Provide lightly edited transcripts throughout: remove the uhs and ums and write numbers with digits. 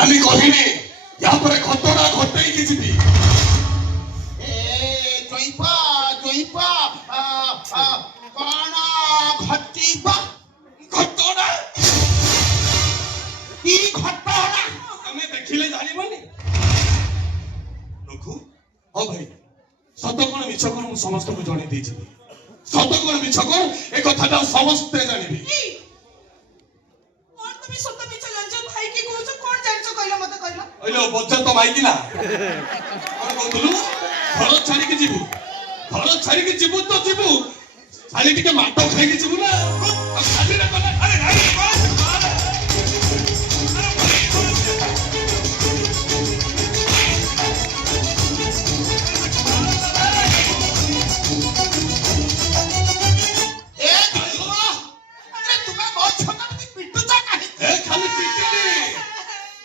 আমি কহিনি ইয়াপরে ঘটনা ঘটাইকি যাবি জয়পা জয়পা কଣ ঘটিবা ঘটনা কি ঘটনা আমি দেখিলে জানিবনি রঘু ও ভাই সত কোন মিছ কোন ମୁଁ ସମସ୍ତଙ୍କୁ ଜଣେଇ ଦେଇଛି ସତ କୋନ ମିଛ କୋନ ଏ କଥାଟା ସମସ୍ତେ ଜାଣିବେ କଣ ତମେ ସତ ମିଛ ଜାଣିଛ ଭାଇ କି କହୁଛ କଣ ଜାଣିଛ କହିଲ ମତେ କହିଲ କହିଲ ବଜ ତ ମାଇକି ନା କଣ କହୁଥିଲୁ ଘର ଛାଡ଼ିକି ଯିବୁ ତ ଯିବୁ ଖାଲି ଟିକେ ମାଟ ଖାଇକି ଯିବୁ ନା ଆଉ ଖାଲିରେ ଗଲେ ଆରେ ନାଇଁ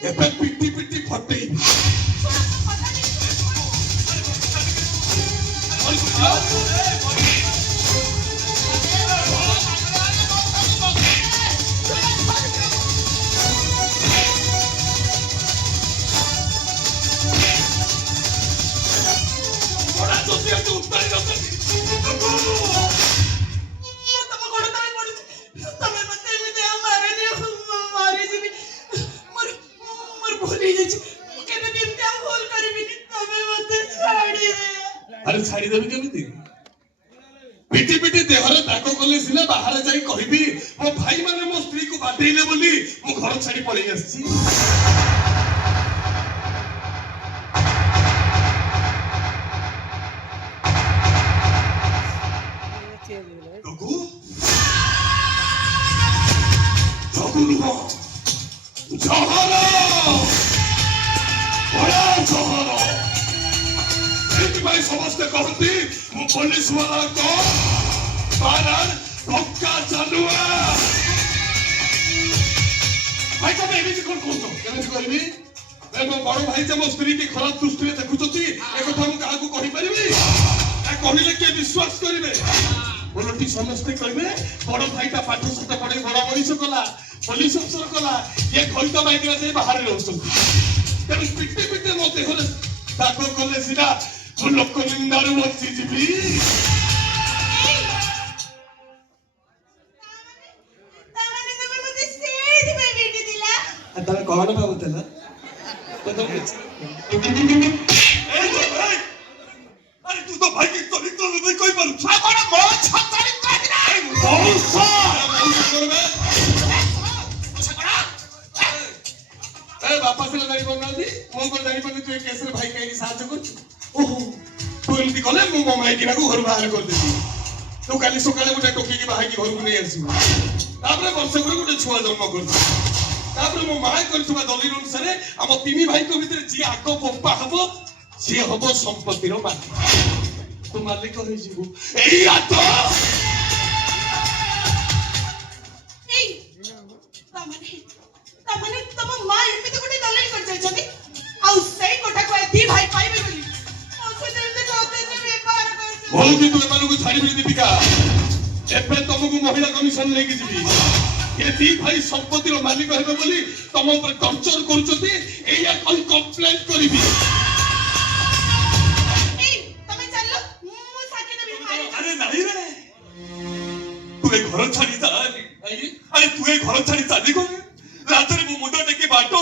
ଏବେ ପିଟି ପିଟି ଫଟେଇ আরে ছাড়ি দেবি কেমিতি পিটি পিটি দেহরে দাগ কলে সিনা বাহারে যাই কহিবি মো ভাই মানে মো স্ত্রী কো বাডেইলে বলি মো ঘর ছাড়ি পড়েই আসছি রঘু রঘু নুহ জহর বড় জহর এଥିପାଇଁ ସମସ୍ତେ କହନ୍ତି ମୁଁ ପୋଲିସ ବାଲାଙ୍କ ବାରାର ଧକ୍କା ଚାଲୁଆ ଭାଇ ତମେ ଏମିତି କଣ କହୁଛ କେମିତି କରିବି ମୋ ବଡ ଭାଇ ଯେ ମୋ ସ୍ତ୍ରୀ କି ଖରାପ ଦୃଷ୍ଟିରେ ଦେଖୁଛନ୍ତି ଏ କଥା ମୁଁ କାହାକୁ କହିପାରିବି କହିଲେ କିଏ ବିଶ୍ୱାସ କରିବେ ଓଲଟି ସମସ୍ତେ କହିବେ ବଡ ଭାଇଟା ପାଠ ସାଠ ପଢେଇ ବଡ ମଣିଷ କଲା ପୋଲିସ ଅଫିସର କଲା ଇଏ ଘଇତ ମାଇକିନା ଯାଇ ବାହାରେ ରହୁଛନ୍ତି ତେଣୁ ପିଟି ପିଟି ମୋ ଦେହରେ ଦାଗ କଲେ ସିନା ମୁଁ ଲୋକ ନିନ୍ଦାରୁ ବଞ୍ଚିଯିବି ତମେ କଣ ଭାବୁଥିଲ আরে তুই তো ভাইকে চরিত্র নেই কই পারু ছাগল মো চরিত্র নাই মৌস করবে এ বাপা সিনা জানি পারনাদি মো কোন জানি পারনি তুই কেসরে ভাই কাইনি সাহায্য করছু ওহো তুই এমতি কলে মু মো মাইকিনাকু ঘর বাহার করে দেবি তু কালি সকালে গোটে টকিকি বাহাইকি ঘরକୁ নেই আসিব তারপরে বর্ষে করে গোটে ছুয়া জন্ম করছি তারপরে মো মা করছুবা দলিল অনুসারে ଆମ ତିନି ଭାଇଙ୍କ ଭିତରେ ଯିଏ ଆଗ ବୋପା ହବ ସିଏ ହବ ସମ୍ପତ୍ତିର ମାଲିକ ତୁ ମାଲିକ ହେଇଯିବୁ ଏଇ ଆତ ଏଇ ତାମାନେ ତମ ମା ଏମିତି ଗୋଟେ ଦଲାଲି କରି ଯାଇଛନ୍ତି ଆଉ ସେଇ କୋଠାକୁ ଏ ଦି ଭାଇ ପାଇବେ ବୋଲି ଅସୁବିଧା ଏମିତି କହୁଛନ୍ତି ବ୍ୟବହାର କରୁଛନ୍ତି ବୋଉ କି ତୁ ଏମାନଙ୍କୁ ଛାଡ଼ିବିନି ଦୀପିକା ଏବେ ତମକୁ ମହିଳା କମିଶନ ନେଇକି ଯିବି ଏ ଦି ଭାଇ ସମ୍ପତ୍ତିର ମାଲିକ ହେବେ ବୋଲି ତମ ଉପରେ ଟର୍ଚର କରୁଛନ୍ତି ଏଇଆ କହି କମ୍ପ୍ଲେନ କରିବି আরে নাই রে তুই ঘর ছাড়ি যা আরে তুই ঘর ছাড়ি চালি গলে রাতের মু মুন্ড টেকি বাটো